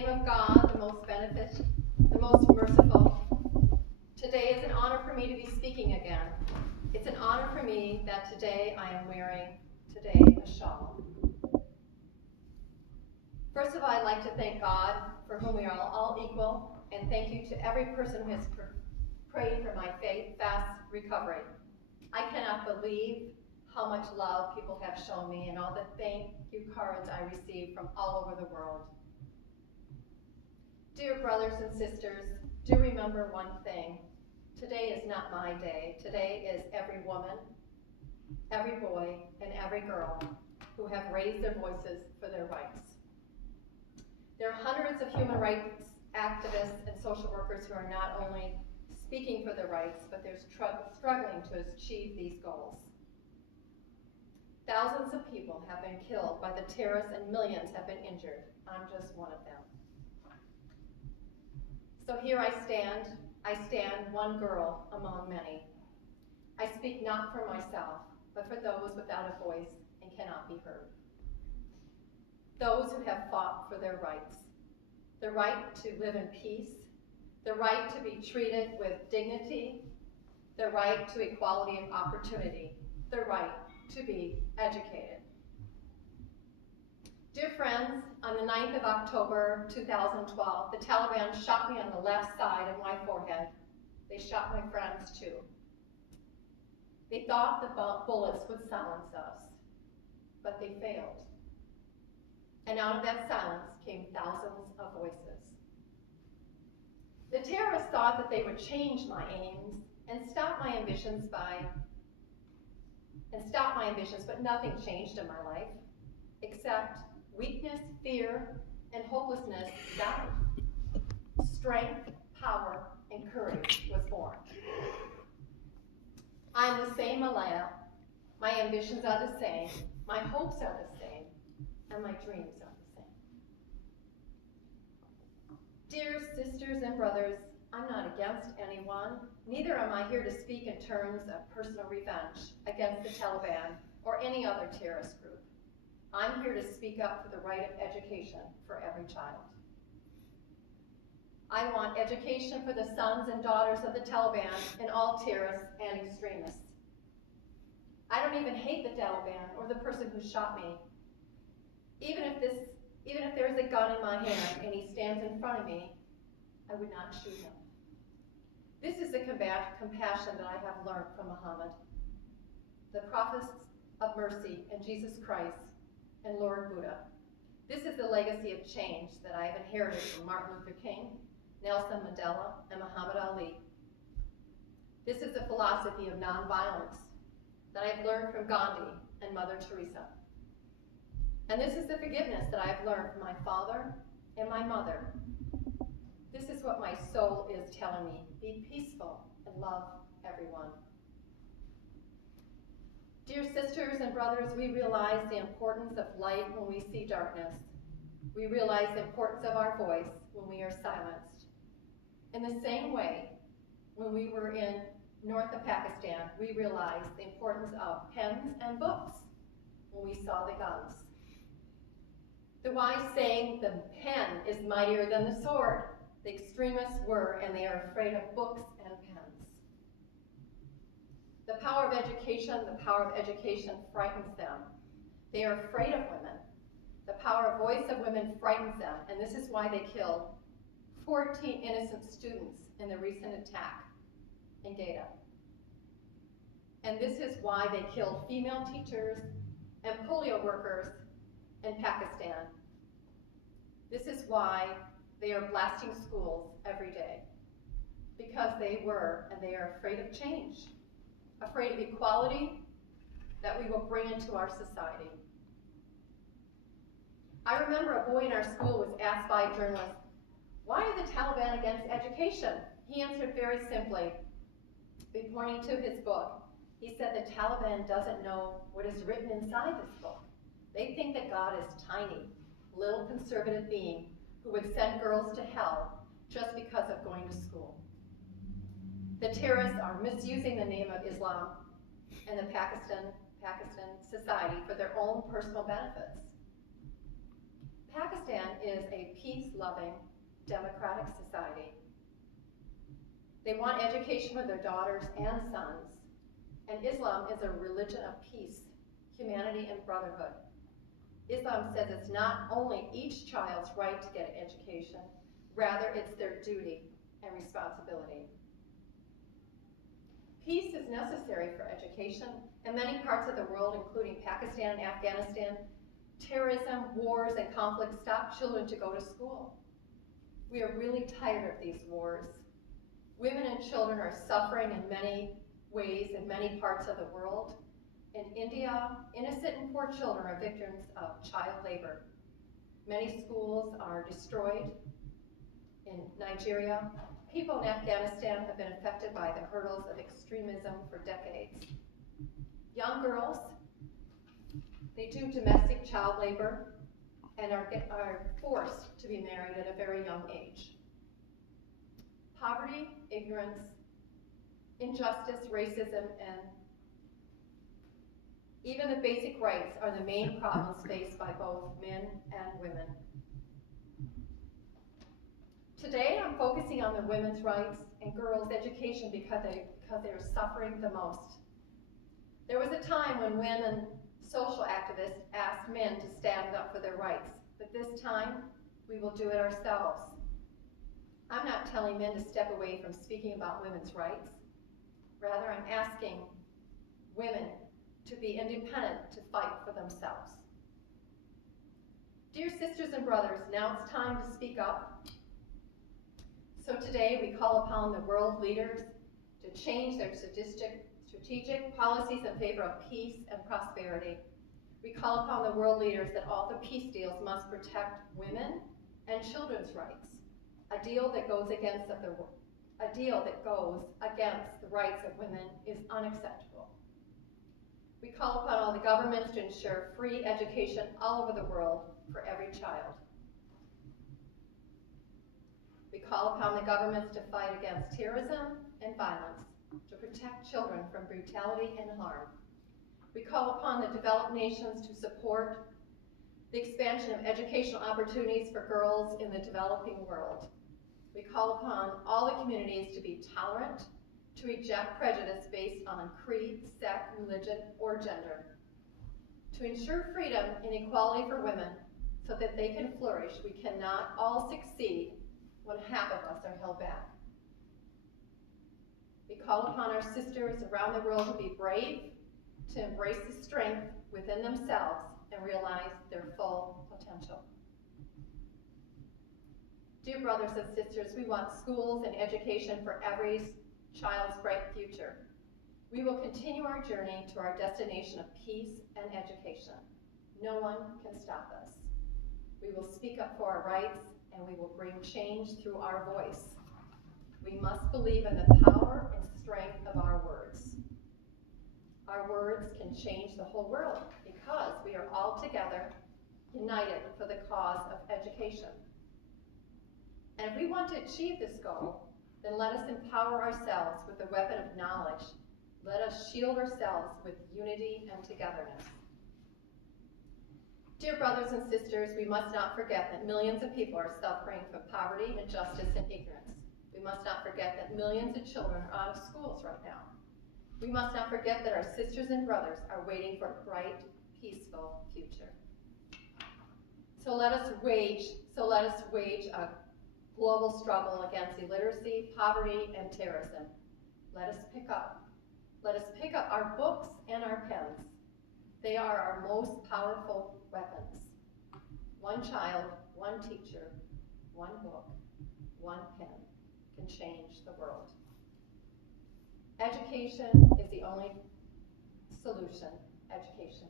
name of God, the most beneficent, the most merciful, today is an honor for me to be speaking again. It's an honor for me that today I am wearing a shawl. First of all, I'd like to thank God for whom we are all equal, and thank you to every person who has prayed for my fast recovery. I cannot believe how much love people have shown me and all the thank you cards I received from all over the world. Dear brothers and sisters, do remember one thing. Today is not my day. Today is every woman, every boy, and every girl who have raised their voices for their rights. There are hundreds of human rights activists and social workers who are not only speaking for their rights, but they're struggling to achieve these goals. Thousands of people have been killed by the terrorists and millions have been injured. I'm just one of them. So here I stand one girl among many. I speak not for myself, but for those without a voice and cannot be heard. Those who have fought for their rights, the right to live in peace, the right to be treated with dignity, the right to equality of opportunity, the right to be educated. Dear friends, on the 9th of October 2012, the Taliban shot me on the left side of my forehead. They shot my friends too. They thought the bullets would silence us, but they failed. And out of that silence came thousands of voices. The terrorists thought that they would change my aims and stop my ambitions, but nothing changed in my life, except weakness, fear, and hopelessness died. Strength, power, and courage was born. I'm the same Alannah. My ambitions are the same, my hopes are the same, and my dreams are the same. Dear sisters and brothers, I'm not against anyone. Neither am I here to speak in terms of personal revenge against the Taliban or any other terrorist group. I'm here to speak up for the right of education for every child. I want education for the sons and daughters of the Taliban and all terrorists and extremists. I don't even hate the Taliban or the person who shot me. Even if there's a gun in my hand and he stands in front of me, I would not shoot him. This is the compassion that I have learned from Muhammad, the prophets of mercy, and Jesus Christ, and Lord Buddha. This is the legacy of change that I have inherited from Martin Luther King, Nelson Mandela, and Muhammad Ali. This is the philosophy of nonviolence that I have learned from Gandhi and Mother Teresa. And this is the forgiveness that I have learned from my father and my mother. This is what my soul is telling me. Be peaceful and love everyone. Dear sisters and brothers, we realize the importance of light when we see darkness. We realize the importance of our voice when we are silenced. In the same way, when we were in north of Pakistan, we realized the importance of pens and books when we saw the guns. The wise saying, the pen is mightier than the sword. The extremists were, and they are afraid of books and pens. The power of education frightens them. They are afraid of women. The voice of women frightens them, and this is why they killed 14 innocent students in the recent attack in Gaeta. And this is why they killed female teachers and polio workers in Pakistan. This is why they are blasting schools every day, because they were and they are afraid of change, afraid of equality that we will bring into our society. I remember a boy in our school was asked by a journalist, why are the Taliban against education? He answered very simply, pointing to his book. He said the Taliban doesn't know what is written inside this book. They think that God is tiny, little conservative being who would send girls to hell just because of going to school. The terrorists are misusing the name of Islam and the Pakistan society for their own personal benefits. Pakistan is a peace-loving, democratic society. They want education for their daughters and sons, and Islam is a religion of peace, humanity, and brotherhood. Islam says it's not only each child's right to get an education, rather it's their duty and responsibility. Peace is necessary for education. In many parts of the world, including Pakistan and Afghanistan, terrorism, wars, and conflicts stop children to go to school. We are really tired of these wars. Women and children are suffering in many ways in many parts of the world. In India, innocent and poor children are victims of child labor. Many schools are destroyed. In Nigeria, people in Afghanistan have been affected by the hurdles of extremism for decades. Young girls, they do domestic child labor and are forced to be married at a very young age. Poverty, ignorance, injustice, racism, and even the basic rights are the main problems faced by both men and women. Today, I'm focusing on the women's rights and girls' education because they're suffering the most. There was a time when women social activists asked men to stand up for their rights, but this time, we will do it ourselves. I'm not telling men to step away from speaking about women's rights. Rather, I'm asking women to be independent, to fight for themselves. Dear sisters and brothers, now it's time to speak up. So today we call upon the world leaders to change their strategic policies in favor of peace and prosperity. We call upon the world leaders that all the peace deals must protect women and children's rights. A deal that goes against the rights of women is unacceptable. We call upon all the governments to ensure free education all over the world for every child. We call upon the governments to fight against terrorism and violence, to protect children from brutality and harm. We call upon the developed nations to support the expansion of educational opportunities for girls in the developing world. We call upon all the communities to be tolerant, to reject prejudice based on creed, sex, religion, or gender, to ensure freedom and equality for women so that they can flourish. We cannot all succeed when half of us are held back. We call upon our sisters around the world to be brave, to embrace the strength within themselves and realize their full potential. Dear brothers and sisters, we want schools and education for every child's bright future. We will continue our journey to our destination of peace and education. No one can stop us. We will speak up for our rights, and we will bring change through our voice. We must believe in the power and strength of our words. Our words can change the whole world because we are all together, united for the cause of education. And if we want to achieve this goal, then let us empower ourselves with the weapon of knowledge. Let us shield ourselves with unity and togetherness. Dear brothers and sisters, we must not forget that millions of people are suffering from poverty, injustice, and ignorance. We must not forget that millions of children are out of schools right now. We must not forget that our sisters and brothers are waiting for a bright, peaceful future. So let us wage a global struggle against illiteracy, poverty, and terrorism. Let us pick up our books and our pens. They are our most powerful weapons. One child, one teacher, one book, one pen can change the world. Education is the only solution. Education.